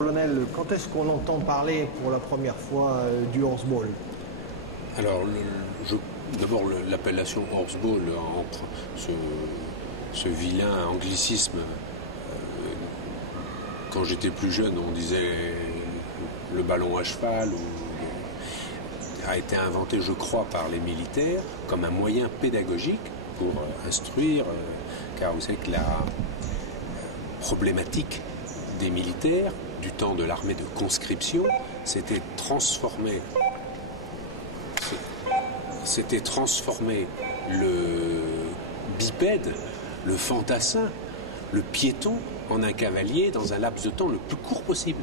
Colonel, quand est-ce qu'on entend parler pour la première fois du horseball? Alors, d'abord, l'appellation horseball entre ce vilain anglicisme. Quand j'étais plus jeune, on disait le ballon à cheval, a été inventé, je crois, par les militaires comme un moyen pédagogique pour instruire, car vous savez que la problématique des militaires du temps de l'armée de conscription s'était transformé le bipède, le fantassin, le piéton en un cavalier dans un laps de temps le plus court possible.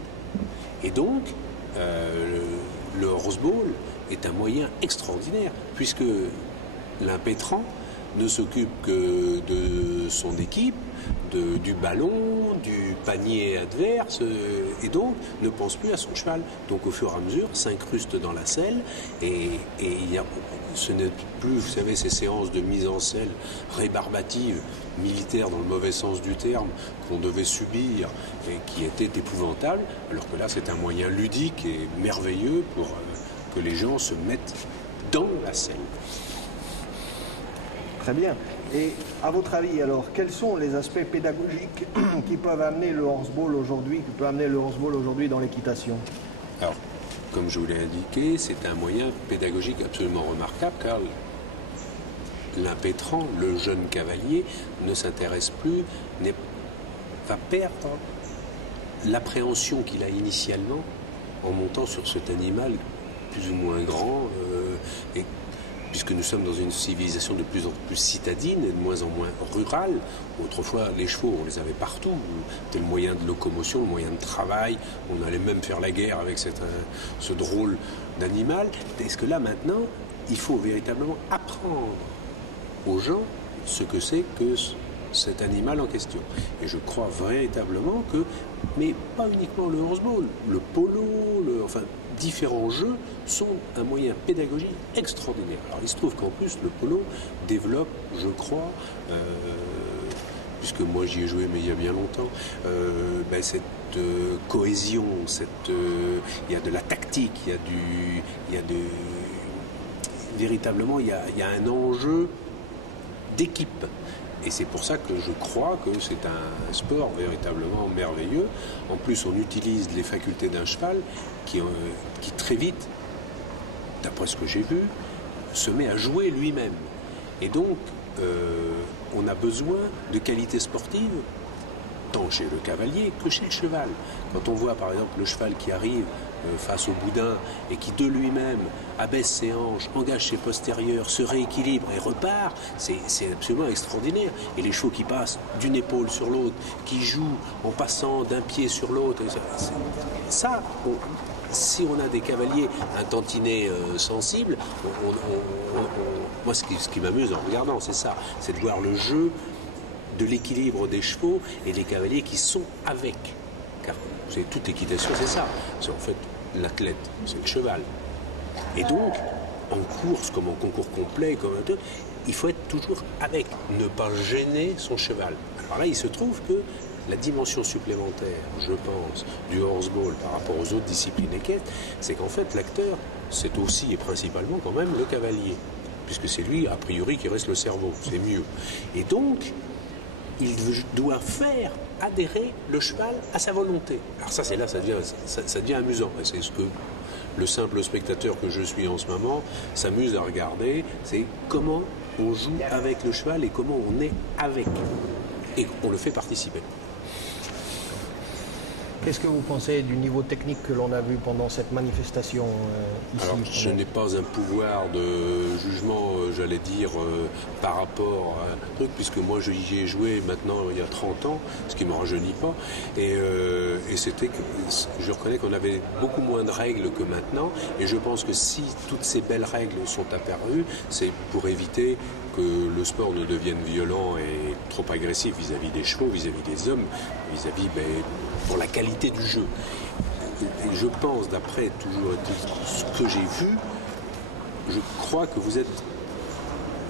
Et donc, le horseball est un moyen extraordinaire, puisque l'impétrant ne s'occupe que de son équipe, du ballon, du panier adverse, et donc ne pense plus à son cheval. Donc au fur et à mesure, s'incruste dans la selle, et ce n'est plus, vous savez, ces séances de mise en selle rébarbative, militaire dans le mauvais sens du terme, qu'on devait subir et qui étaient épouvantables, alors que là c'est un moyen ludique et merveilleux pour que les gens se mettent dans la selle. Très bien. Et à votre avis, alors, quels sont les aspects pédagogiques qui peuvent amener le horseball aujourd'hui, dans l'équitation? Alors, comme je vous l'ai indiqué, c'est un moyen pédagogique absolument remarquable, car l'impétrant, le jeune cavalier, ne s'intéresse plus, va perdre l'appréhension qu'il a initialement en montant sur cet animal plus ou moins grand, puisque nous sommes dans une civilisation de plus en plus citadine et de moins en moins rurale. Autrefois, les chevaux, on les avait partout. C'était le moyen de locomotion, le moyen de travail. On allait même faire la guerre avec ce drôle d'animal. Est-ce que là, maintenant, il faut véritablement apprendre aux gens ce que c'est que cet animal en question. Et je crois véritablement que, mais pas uniquement le horseball, le polo, différents jeux sont un moyen pédagogique extraordinaire. Alors il se trouve qu'en plus le polo développe, je crois, puisque moi j'y ai joué mais il y a bien longtemps, cette cohésion, il y a de la tactique, véritablement il y a un enjeu d'équipe. Et c'est pour ça que je crois que c'est un sport véritablement merveilleux. En plus, on utilise les facultés d'un cheval qui très vite, d'après ce que j'ai vu, se met à jouer lui-même. Et donc, on a besoin de qualités sportives, tant chez le cavalier que chez le cheval. Quand on voit par exemple le cheval qui arrive face au boudin et qui de lui-même abaisse ses hanches, engage ses postérieurs, se rééquilibre et repart, c'est absolument extraordinaire. Et les chevaux qui passent d'une épaule sur l'autre, qui jouent en passant d'un pied sur l'autre, si on a des cavaliers un tantinet sensible, moi ce qui m'amuse en regardant, c'est ça, c'est de voir le jeu de l'équilibre des chevaux et des cavaliers qui sont avec. Car c'est toute équitation, c'est ça. C'est en fait l'athlète, c'est le cheval. Et donc, en course, comme en concours complet, il faut être toujours avec, ne pas gêner son cheval. Alors là, il se trouve que la dimension supplémentaire, je pense, du horseball par rapport aux autres disciplines équestres, c'est qu'en fait, l'acteur, c'est aussi et principalement quand même le cavalier. Puisque c'est lui, a priori, qui reste le cerveau. C'est mieux. Et donc, il doit faire adhérer le cheval à sa volonté. Alors ça devient amusant. C'est ce que le simple spectateur que je suis en ce moment s'amuse à regarder. C'est comment on joue avec le cheval et comment on est avec. Et on le fait participer. Qu'est-ce que vous pensez du niveau technique que l'on a vu pendant cette manifestation ici? Alors, je n'ai pas un pouvoir de jugement, j'allais dire, par rapport à un truc, puisque moi j'y ai joué maintenant il y a 30 ans, ce qui ne me rajeunit pas, et je reconnais qu'on avait beaucoup moins de règles que maintenant, et je pense que si toutes ces belles règles sont apparues, c'est pour éviter que le sport ne devienne violent et trop agressif vis-à-vis des chevaux, vis-à-vis des hommes, pour la qualité du jeu. Et je pense, d'après toujours ce que j'ai vu, je crois que vous êtes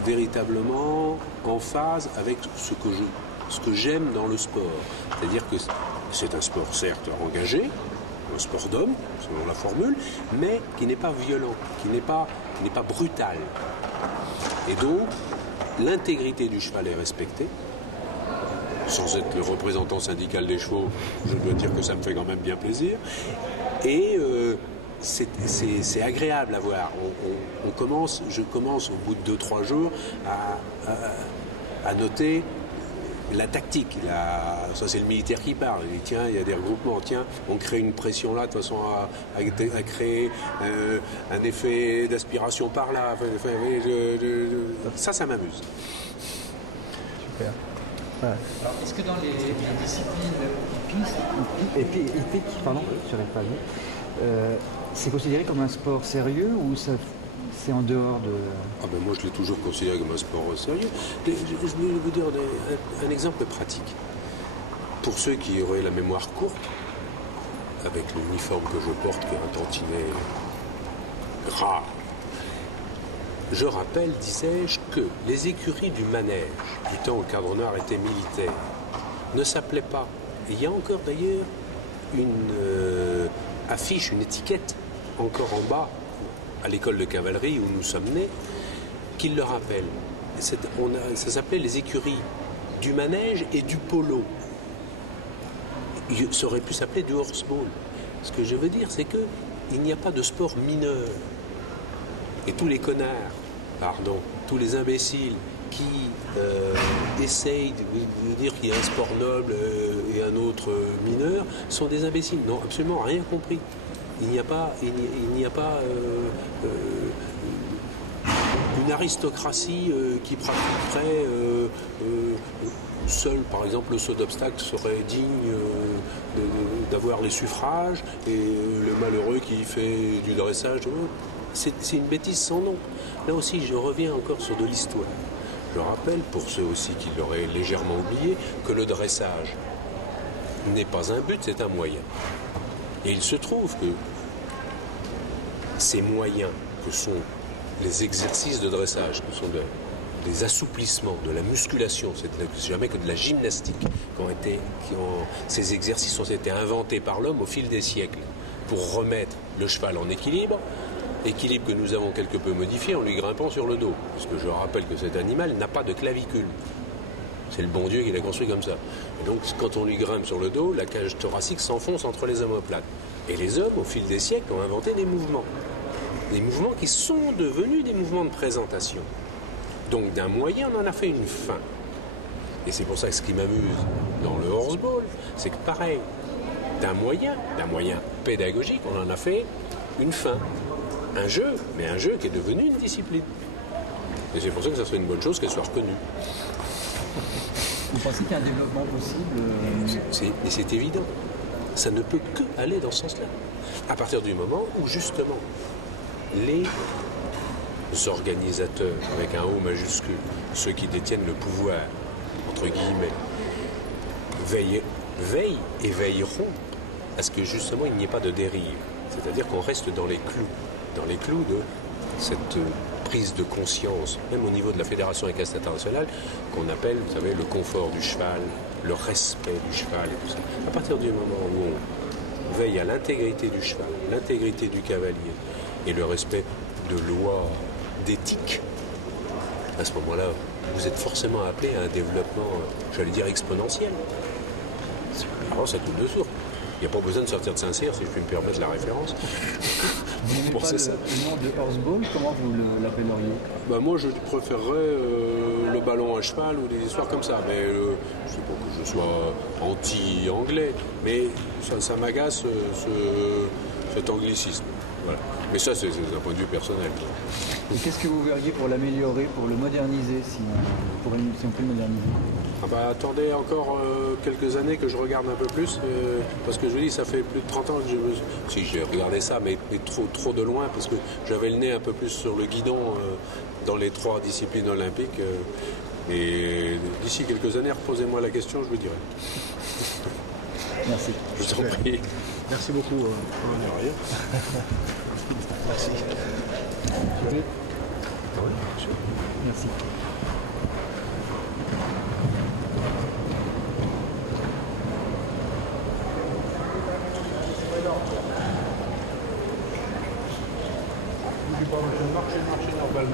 véritablement en phase avec ce que j'aime dans le sport. C'est-à-dire que c'est un sport certes engagé, un sport d'homme, selon la formule, mais qui n'est pas violent, qui n'est pas brutal. Et donc, l'intégrité du cheval est respectée. Sans être le représentant syndical des chevaux, je dois dire que ça me fait quand même bien plaisir. Et c'est agréable à voir. Je commence au bout de 2-3 jours à noter la tactique. Ça c'est le militaire qui parle. Il dit tiens, il y a des regroupements, tiens, on crée une pression là de façon à créer un effet d'aspiration par là. Ça m'amuse. Super. Ouais. Alors, est-ce que dans les disciplines hippiques, pardon, je n'aurais pas vu, c'est considéré comme un sport sérieux ou c'est en dehors de... Ah ben moi je l'ai toujours considéré comme un sport sérieux. Je vais vous dire un exemple pratique. Pour ceux qui auraient la mémoire courte, avec l'uniforme que je porte qui est un tantinet rare, je rappelle, disais-je, que les écuries du manège, du temps où le cadre noir était militaire, ne s'appelaient pas. Et il y a encore d'ailleurs une affiche, une étiquette, encore en bas, à l'école de cavalerie où nous sommes nés, qui le rappelle. Ça s'appelait les écuries du manège et du polo. Ça aurait pu s'appeler du horseball. Ce que je veux dire, c'est qu'il n'y a pas de sport mineur. Et tous les connards, pardon, tous les imbéciles qui essayent de dire qu'il y a un sport noble et un autre mineur sont des imbéciles. Non, absolument rien compris. Il n'y a pas une aristocratie qui pratiquerait seul, par exemple, le saut d'obstacle serait digne d'avoir les suffrages et le malheureux qui fait du dressage. C'est une bêtise sans nom. Là aussi, je reviens encore sur de l'histoire. Je rappelle, pour ceux aussi qui l'auraient légèrement oublié, que le dressage n'est pas un but, c'est un moyen. Et il se trouve que ces moyens que sont les exercices de dressage, que sont des assouplissements, de la musculation, c'est jamais que de la gymnastique, ces exercices ont été inventés par l'homme au fil des siècles pour remettre le cheval en équilibre que nous avons quelque peu modifié en lui grimpant sur le dos. Parce que je rappelle que cet animal n'a pas de clavicule. C'est le bon Dieu qui l'a construit comme ça. Et donc, quand on lui grimpe sur le dos, la cage thoracique s'enfonce entre les omoplates. Et les hommes, au fil des siècles, ont inventé des mouvements. Des mouvements qui sont devenus des mouvements de présentation. Donc, d'un moyen, on en a fait une fin. Et c'est pour ça que ce qui m'amuse dans le horseball, c'est que pareil, d'un moyen pédagogique, on en a fait une fin. Un jeu, mais un jeu qui est devenu une discipline. Et c'est pour ça que ça serait une bonne chose qu'elle soit reconnue. Vous pensez qu'il y a un développement possible C'est évident. Ça ne peut que aller dans ce sens-là. À partir du moment où, justement, les organisateurs, avec un O majuscule, ceux qui détiennent le pouvoir, entre guillemets, veillent et veilleront à ce que, justement, il n'y ait pas de dérive. C'est-à-dire qu'on reste dans les clous de cette prise de conscience, même au niveau de la Fédération équestre internationale, qu'on appelle, vous savez, le confort du cheval, le respect du cheval et tout ça. À partir du moment où on veille à l'intégrité du cheval, l'intégrité du cavalier et le respect de lois, d'éthique, à ce moment-là, vous êtes forcément appelé à un développement, j'allais dire, exponentiel. Alors, ça coule de source. Il n'y a pas besoin de sortir de Saint-Cyr, si je puis me permettre la référence. Vous n'aimez pas le nom de horseball, comment vous l'appelleriez? Moi, je préférerais le ballon à cheval ou des histoires comme ça. Mais je ne sais pas que je sois anti-anglais, mais ça m'agace cet anglicisme. Voilà. Mais ça, c'est d'un point de vue personnel. Et qu'est-ce que vous verriez pour l'améliorer, pour le moderniser, si on peut le moderniser? Attendez encore quelques années que je regarde un peu plus, parce que je vous dis, ça fait plus de 30 ans que si j'ai regardé ça, mais trop de loin, parce que j'avais le nez un peu plus sur le guidon dans les 3 disciplines olympiques. Et d'ici quelques années, reposez-moi la question, je vous dirai. Merci. Je vous en prie. Merci beaucoup. Rien. Merci. Merci. Merci. suis pas en train de marcher normalement.